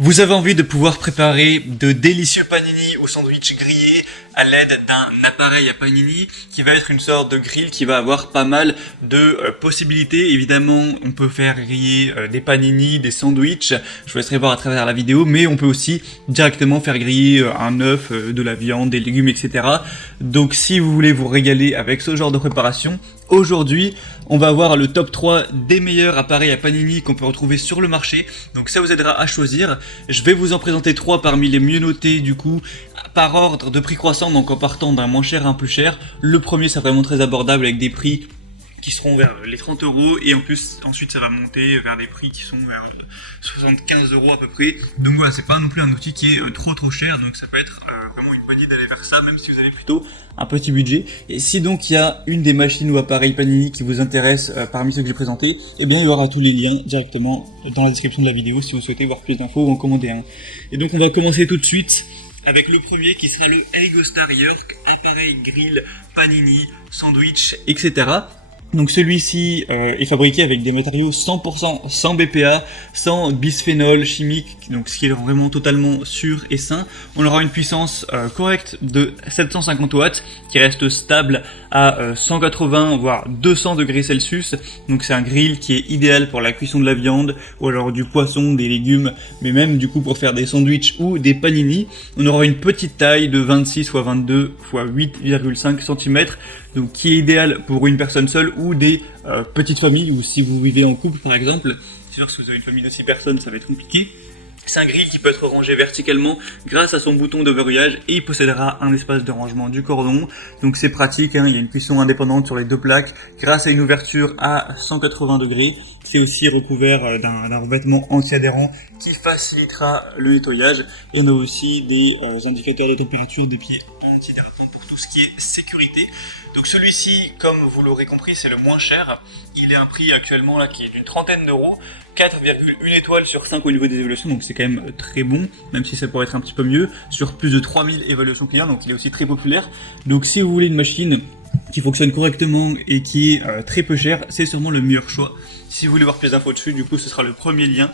Vous avez envie de pouvoir préparer de délicieux panini au sandwich grillé à l'aide d'un appareil à panini qui va être une sorte de grill qui va avoir pas mal de possibilités. Évidemment, on peut faire griller des panini, des sandwichs, je vous laisserai voir à travers la vidéo, mais on peut aussi directement faire griller un œuf, de la viande, des légumes, etc. Donc si vous voulez vous régaler avec ce genre de préparation, aujourd'hui, on va voir le top 3 des meilleurs appareils à panini qu'on peut retrouver sur le marché. Donc ça vous aidera à choisir. Je vais vous en présenter 3 parmi les mieux notés du coup, par ordre de prix croissant, donc en partant d'un moins cher à un plus cher. Le premier, c'est vraiment très abordable avec des prix qui seront vers les 30 € et en plus ensuite ça va monter vers des prix qui sont vers 75 € à peu près. Donc voilà, c'est pas non plus un outil qui est trop cher, donc ça peut être vraiment une bonne idée d'aller vers ça, même si vous avez plutôt un petit budget. Et si donc il y a une des machines ou appareils Panini qui vous intéresse parmi ceux que j'ai présentés, eh bien il y aura tous les liens directement dans la description de la vidéo si vous souhaitez voir plus d'infos ou en commander un. Et donc on va commencer tout de suite avec le premier qui sera le Egostar York, appareil grill, panini, sandwich, etc. Donc celui-ci est fabriqué avec des matériaux 100% sans BPA, sans bisphénol chimique, donc ce qui est vraiment totalement sûr et sain. On aura une puissance correcte de 750 watts qui reste stable à 180 voire 200 degrés Celsius. Donc c'est un grill qui est idéal pour la cuisson de la viande ou alors du poisson, des légumes, mais même du coup pour faire des sandwichs ou des panini. On aura une petite taille de 26 x 22 x 8,5 cm, donc qui est idéal pour une personne seule ou des petites familles, ou si vous vivez en couple par exemple. Sinon, si vous avez une famille de 6 personnes, ça va être compliqué. C'est un grill qui peut être rangé verticalement grâce à son bouton de verrouillage et il possédera un espace de rangement du cordon. Donc c'est pratique, hein, il y a une cuisson indépendante sur les deux plaques grâce à une ouverture à 180 degrés. C'est aussi recouvert d'un revêtement anti-adhérent qui facilitera le nettoyage. Et on a aussi des indicateurs de température des pieds antidérapants pour tout ce qui est sécurité. Donc celui-ci, comme vous l'aurez compris, c'est le moins cher. Il est un prix actuellement là qui est d'une trentaine d'euros, 4,1 étoiles sur 5 au niveau des évaluations, donc c'est quand même très bon, même si ça pourrait être un petit peu mieux, sur plus de 3000 évaluations clients, donc il est aussi très populaire. Donc si vous voulez une machine qui fonctionne correctement et qui est très peu chère, c'est sûrement le meilleur choix. Si vous voulez voir plus d'infos dessus, du coup ce sera le premier lien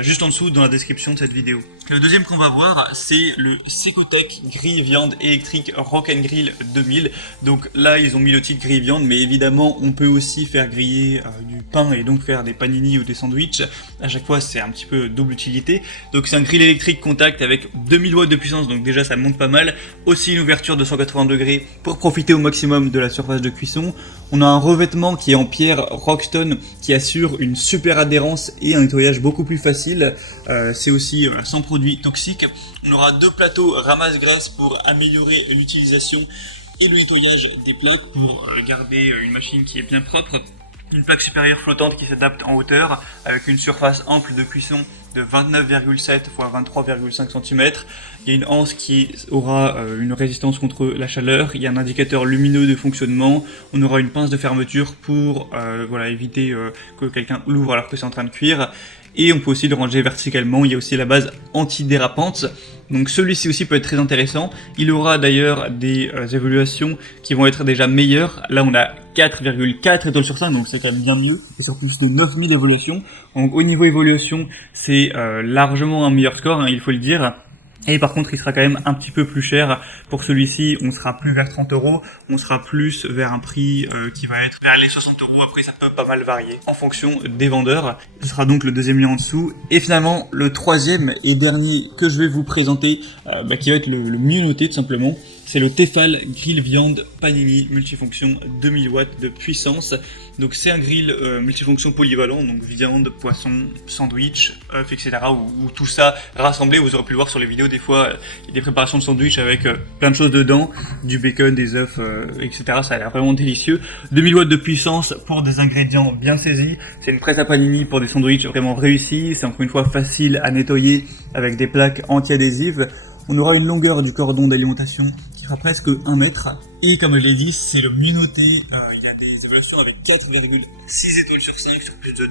juste en dessous dans la description de cette vidéo. Le deuxième qu'on va voir, c'est le Secotech grille viande électrique Rock & Grill 2000. Donc là ils ont mis le titre grille viande, mais évidemment on peut aussi faire griller du pain et donc faire des panini ou des sandwichs. À chaque fois c'est un petit peu double utilité. Donc c'est un grill électrique contact avec 2000 watts de puissance, donc déjà ça monte pas mal. Aussi une ouverture de 180 degrés pour profiter au maximum de la surface de cuisson. On a un revêtement qui est en pierre Rockstone qui assure une super adhérence et un nettoyage beaucoup plus facile. C'est aussi sans produits toxiques. On aura deux plateaux ramasse-graisse pour améliorer l'utilisation et le nettoyage des plaques pour garder une machine qui est bien propre. Une plaque supérieure flottante qui s'adapte en hauteur avec une surface ample de cuisson de 29,7 x 23,5 cm. Il y a une anse qui aura une résistance contre la chaleur. Il y a un indicateur lumineux de fonctionnement. On aura une pince de fermeture pour éviter que quelqu'un l'ouvre alors que c'est en train de cuire. Et on peut aussi le ranger verticalement. Il y a aussi la base antidérapante. Donc celui-ci aussi peut être très intéressant. Il aura d'ailleurs des évaluations qui vont être déjà meilleures. Là on a 4,4 étoiles sur 5, donc c'est quand même bien mieux. Et sur plus de 9000 évaluations. Donc au niveau évaluation, c'est largement un meilleur score, hein, il faut le dire. Et par contre, il sera quand même un petit peu plus cher. Pour celui-ci, on sera plus vers 30 €, on sera plus vers un prix qui va être vers les 60 €. Après, ça peut pas mal varier en fonction des vendeurs. Ce sera donc le deuxième lien en dessous. Et finalement, le troisième et dernier que je vais vous présenter, qui va être le mieux noté tout simplement, c'est le Tefal Grill Viande Panini multifonction 2000 watts de puissance. Donc c'est un grill multifonction polyvalent, donc viande, poisson, sandwich, œufs, etc. Ou tout ça rassemblé. Vous aurez pu le voir sur les vidéos, des fois il y a des préparations de sandwich avec plein de choses dedans, du bacon, des œufs, etc. Ça a l'air vraiment délicieux. 2000 watts de puissance pour des ingrédients bien saisis. C'est une presse à panini pour des sandwichs vraiment réussis. C'est encore une fois facile à nettoyer avec des plaques anti-adhésives. On aura une longueur du cordon d'alimentation qui fera presque 1 mètre. Et comme je l'ai dit, c'est le mieux noté. Il y a des évaluations avec 4,6 étoiles sur 5 sur plus de 2000.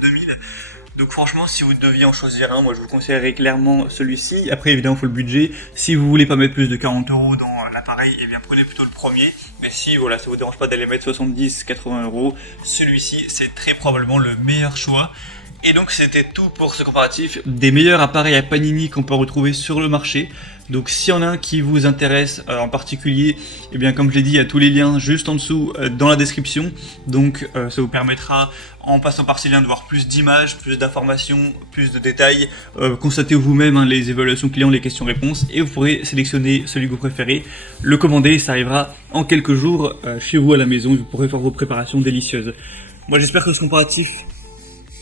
Donc franchement, si vous deviez en choisir un, moi je vous conseillerais clairement celui-ci. Après évidemment, il faut le budget. Si vous voulez pas mettre plus de 40 € dans l'appareil, eh bien prenez plutôt le premier. Mais si voilà, ça vous dérange pas d'aller mettre 70-80 €, celui-ci c'est très probablement le meilleur choix. Et donc c'était tout pour ce comparatif des meilleurs appareils à panini qu'on peut retrouver sur le marché. Donc s'il y en a un qui vous intéresse en particulier, eh bien comme je l'ai dit, il y a tous les liens juste en dessous dans la description. Donc ça vous permettra, en passant par ces liens, de voir plus d'images, plus d'informations, plus de détails. Constatez vous-même les évaluations clients, les questions-réponses, et vous pourrez sélectionner celui que vous préférez, le commander, ça arrivera en quelques jours chez vous à la maison, et vous pourrez faire vos préparations délicieuses. Moi j'espère que ce comparatif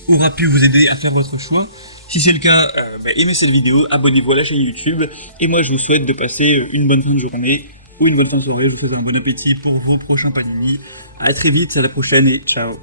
aura pu vous aider à faire votre choix. Si c'est le cas, aimez cette vidéo, abonnez-vous à la chaîne YouTube, et moi je vous souhaite de passer une bonne fin de journée ou une bonne fin de soirée. Je vous souhaite un bon appétit pour vos prochains panini. À très vite, à la prochaine et ciao.